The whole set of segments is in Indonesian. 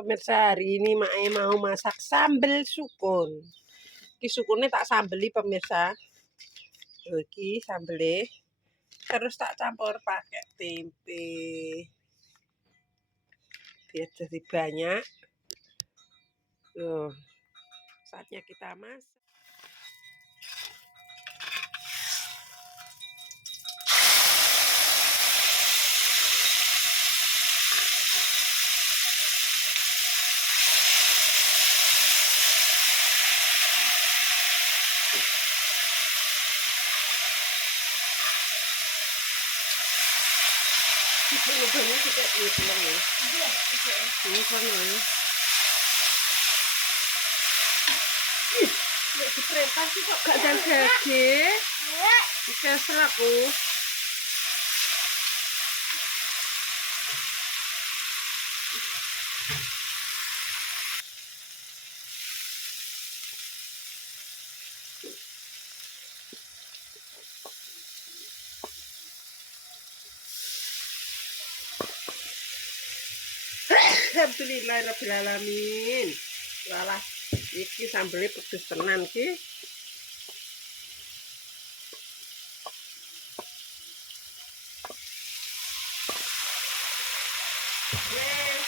Pemirsa, hari ini Mae mau masak sambal sukun. Iki sukunnya tak sambeli pemirsa. Iki sambelnya. Terus tak campur pakai tempe. Biar jadi banyak. Tuh. Saatnya kita masak. Ini juga diulang ya. Ini kan ya. Nek diprepas sih kok gak jadi. Kesel aku. Alhamdulillahirrahmanirrahim. Walah, iki sambelnya pedes tenan ki.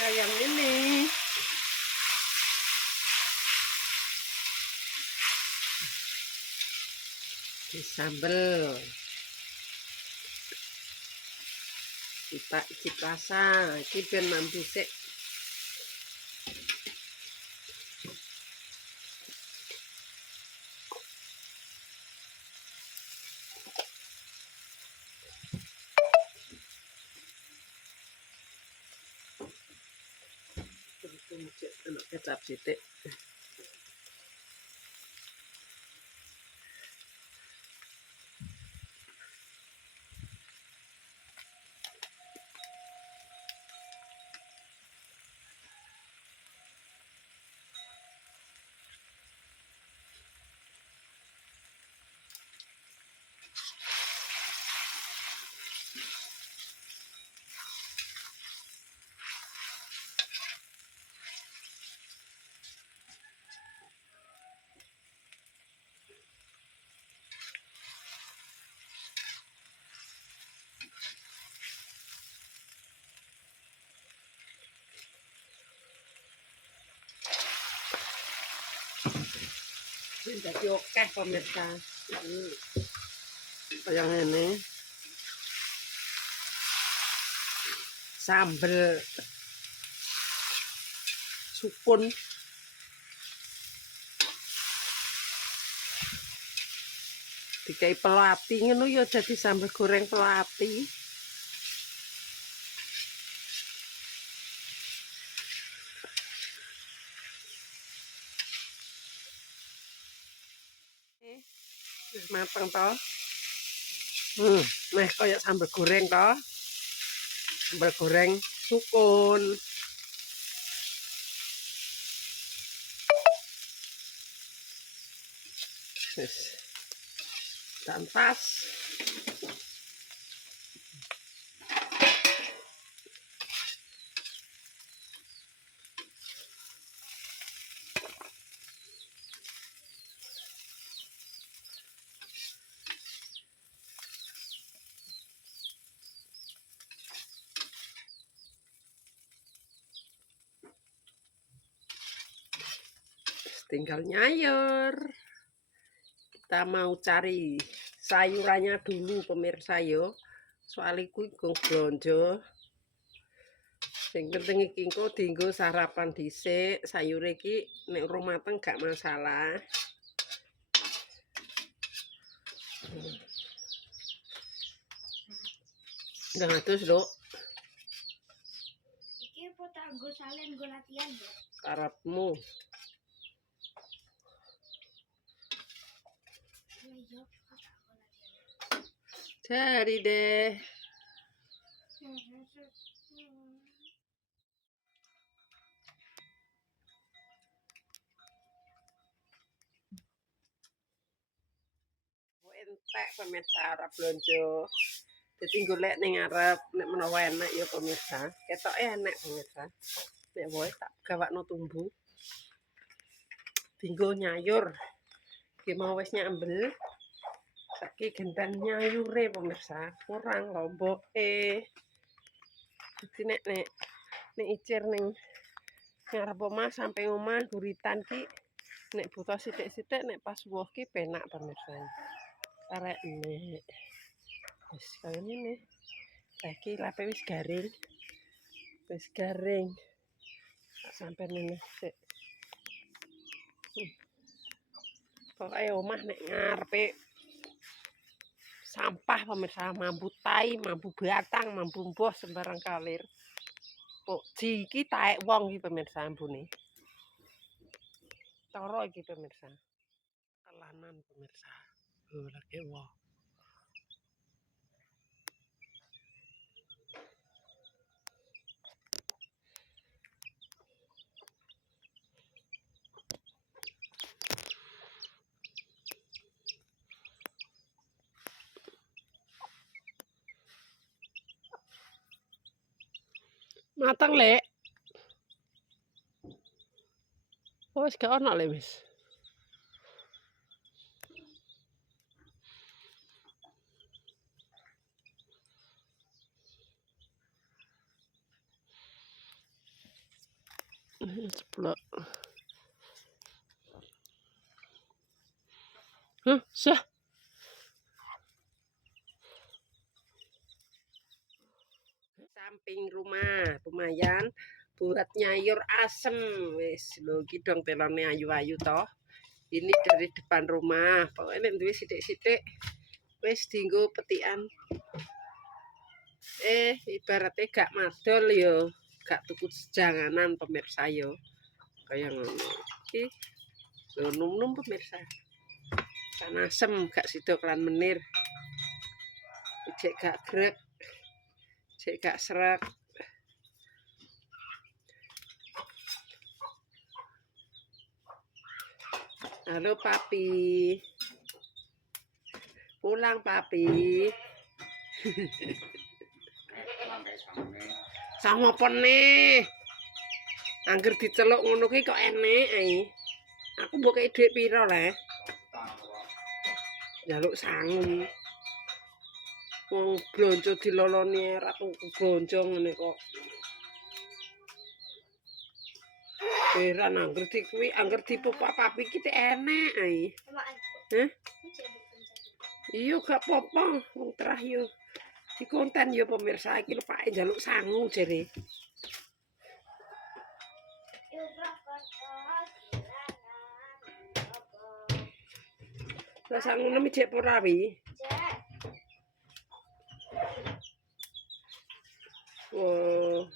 Kayak ini. Di sambel. Kita icip rasa, iki ben mampu sik. Anak kecap sithik. Jadi oke pemirsa. Kayak ini. Sambel sukun. Dikai pelati ngono ya jadi sambal goreng pelati. Wis mateng to. Nah kayak sambal goreng to. Sambal goreng sukun. Dan pas. Tinggal nyayur. Kita mau cari sayurannya dulu pemirsa yo. Soal iku blonjo. Sing penting iki engko dienggo sarapan dhisik, sayur iki nek ora mateng gak masalah. Nggak terus, Dok. Iki apa tak nggo salen nggo latihan ya? Karepmu. Cari deh. Entek pemirsa arep blonjo. Dadi golek ning arep nek menawa enak ya pemirsa. Ketoke enak pemirsa. Ya wae tak gawakno tumbu. Dinggo nyayur. Ki mau wis nyambel. Saiki genten nyayure pemirsa. Kurang lomboke. Dadi nek icir ning ngarep omah sampe omah guritan ki nek butuh sithik-sithik nek pas woh ki penak pemirsa. Arek nek wis kaya ngene. Saiki lape wis garing. Wis garing. Sampai nene sik. Pokoke omah nek ngarepe sampah pemirsa, mambu tai, mambu batang, mambu mbuh sembarang kalir. Kok iki taek wong iki pemirsa ambune. Cara iki pemirsa. Telanan pemirsa. Lagi wong. Mateng, Lek. Oh, wis gak ono le wis. Ceplok. Hah, sah. Samping rumah, lumayan buat nyayur asem. Wis lho iki dong telone ayu-ayu toh. Ini dari depan rumah. Pokoknya nek duwe sithik-sithik wis dienggo petikan. Ibaratnya gak madol yo, gak tuku janganan pemirsa yo. Kaya ngono. Iki lho num-num pemirsa. Kan asem gak sida kelan menir. Cek gak grek. Cek gak serak. Halo papi. Pulang papi. Sama pene. Angger diceluk ngono ki kok enek ae. Aku mbok kei dhuwit pira le? Njaluk sangu. Wong blonjo diloloni ora tuku blonjo ngene kok. Heran angger di kuwi angger dipupuk papi ki enek ae. Heh? Iya gak apa-apa, wong terah yo. Di konten yo pemirsa iki Pak njaluk sangu jere. Lah sangu nemi jek ora wi. Oh.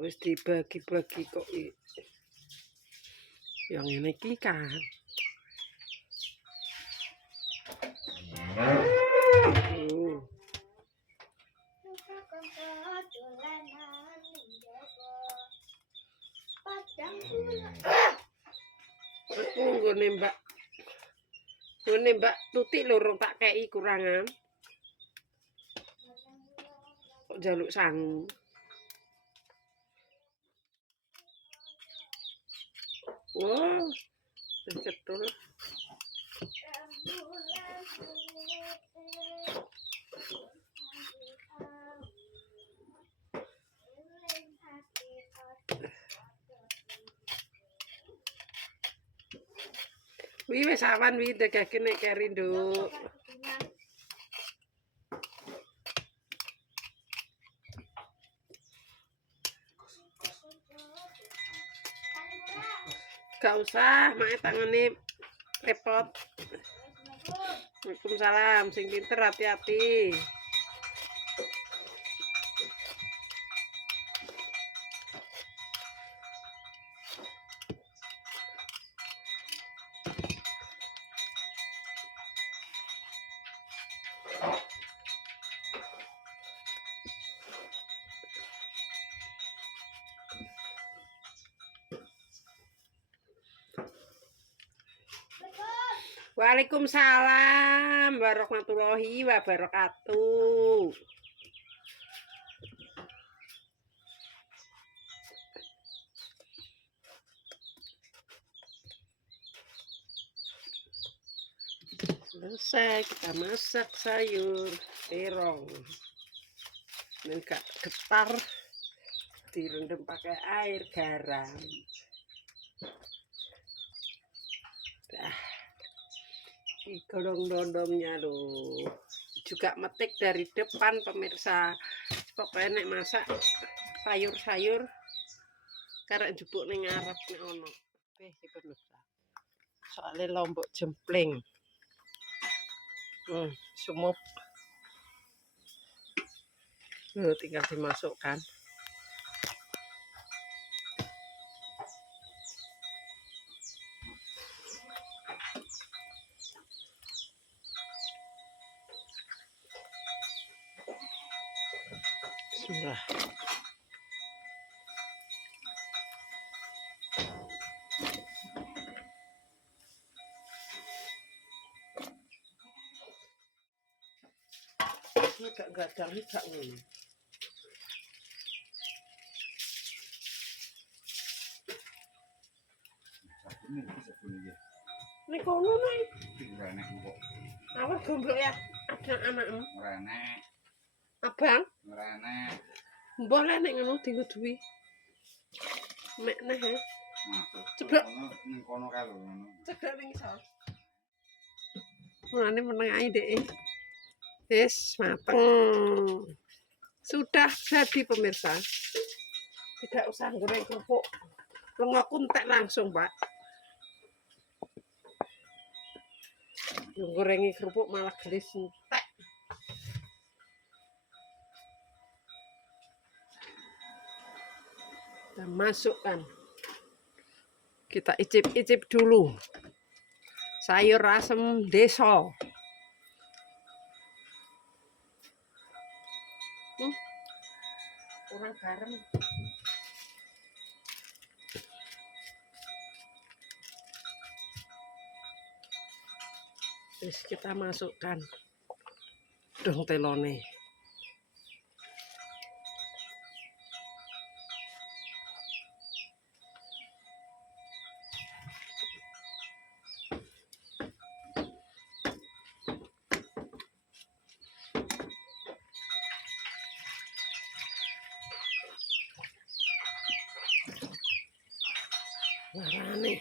Wis dibagi-bagi kok yang ini iki kan. Aku nggone Mbak Tuti lho tak kei kurangan. Kok njaluk sangu. Wow, cetul. Wih wis awan wih degake nek keri nduk. Gak usah, mae tangane repot. Waalaikumsalam, sing pinter hati-hati. Waalaikumsalam warahmatullahi wabarakatuh. Selesai kita masak sayur terong. Enggak getar, direndam pakai air garam. Dah, digorong dondongnya loh. Juga metik dari depan pemirsa. Pokoknya nek masak sayur-sayur karek jupuk ning ngarep nek ono. Pemirsa. Soalnya lombok jempling. Sumup. Tinggal dimasukkan. Bismillah. Agak gadang gak ngono. Ini kono nih. Awas gomblok ya. Ada anakmu. Ngerenek. Abang. Ngerenek. Boleh nek ngono diuduhi. Mek neh ya. Ceblok. Ning kono kae lho ngono. Ceblok ning isor. Mulane meneng ae Dek. Wis mateng. Sudah jadi pemirsa. Tidak usah goreng kerupuk. Lengok entek langsung, Pak. Gorengi kerupuk malah gelis entek. Kita masukkan. Kita icip-icip dulu. Sayur asem desa. Kurang garam. Terus kita masukkan dong telone. Warane.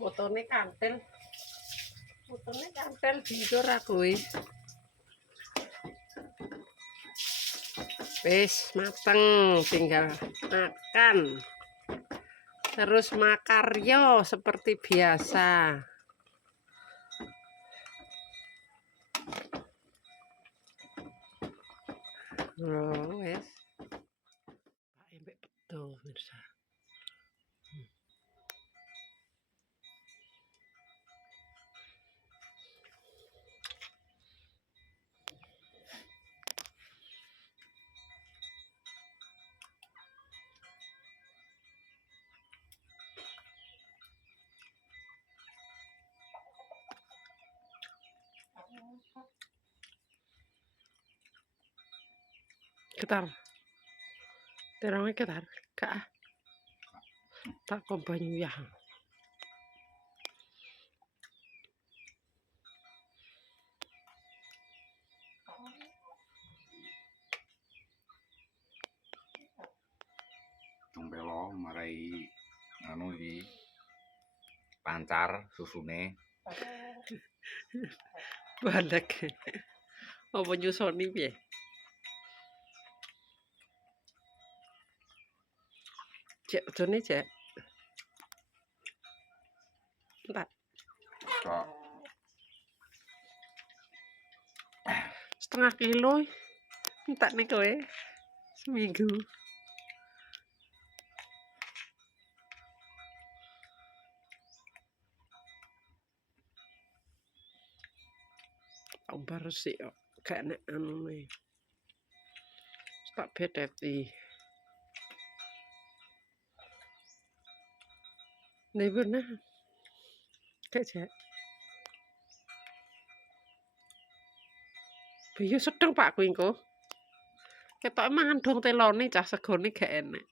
Motone kantel. Motone kantel binjur aku wis. Wis mateng, tinggal makan. Terus makaryo seperti biasa. Oh, wis. Pak embek betul, mirsa. Ketar. Terongnya ketar. Kak. Tak kok banyu ya. Tombelo. pancar susune. Balek. Apa nyusoni piye? Cek ojone cek. Entar. Kok 1/2 kilo. Entak nih kowe. Seminggu. Ombar resik kok. Gak nek anune. Tak bedeti. Nih bener. Cek. Biyo sedeng Pak kuwi engko. Ketok mangan dong telone cah segone gak enak.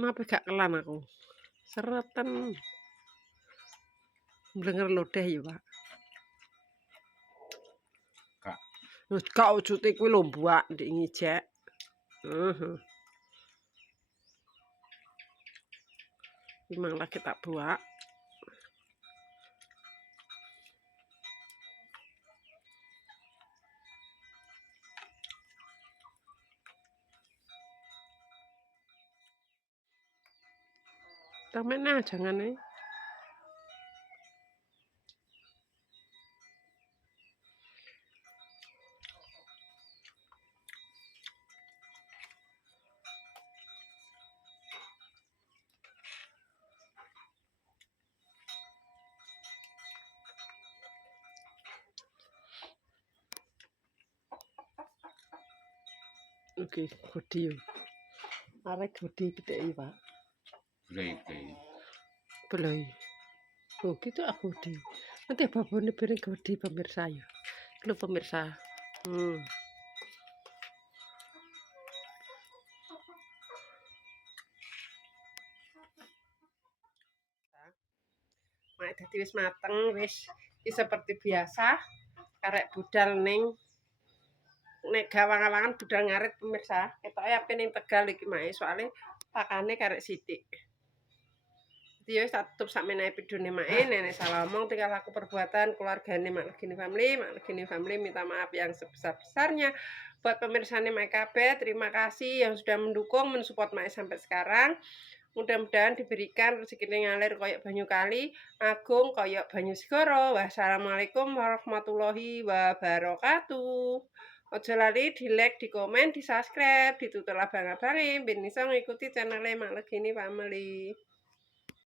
Napa gak kelan aku? Sereten. Blenger lodeh ya, Pak. Gak. Wis gak wujute kuwi lho, Mbak, ndek ngijek. Heeh. Memang lagi tak buak. Tamen jangan nih. Oke, godi. Arek godi pithiki, Pak. blei. Belai. Oh, gitu aku godi. Nanti babone piring godi pemirsa ya. Lho pemirsa. Mak dadi wis mateng, wis seperti biasa. Karek budal ning nek gawang-gawangan budal ngarit pemirsa. Ketoke ape ning Tegal iki mae soalnya pakane karek sithik. Jadi wis tak tutup sakmenahe videone mae. Nenek salah omong tinggal laku perbuatan keluargane Mak Legini Family. Mak Legini Family minta maaf yang sebesar-besarnya buat pemirsane Mak kabeh. Terima kasih yang sudah mendukung, mensupport Mak sampai sekarang. Mudah-mudahan diberikan rezeki ngalir koyok banyu kali, agung koyok banyu segoro. Wassalamualaikum warahmatullahi wabarakatuh. Ojo lali di like, di komen, di subscribe, ditutur abang-abange ben iso ngikuti channel Mak Legini Family.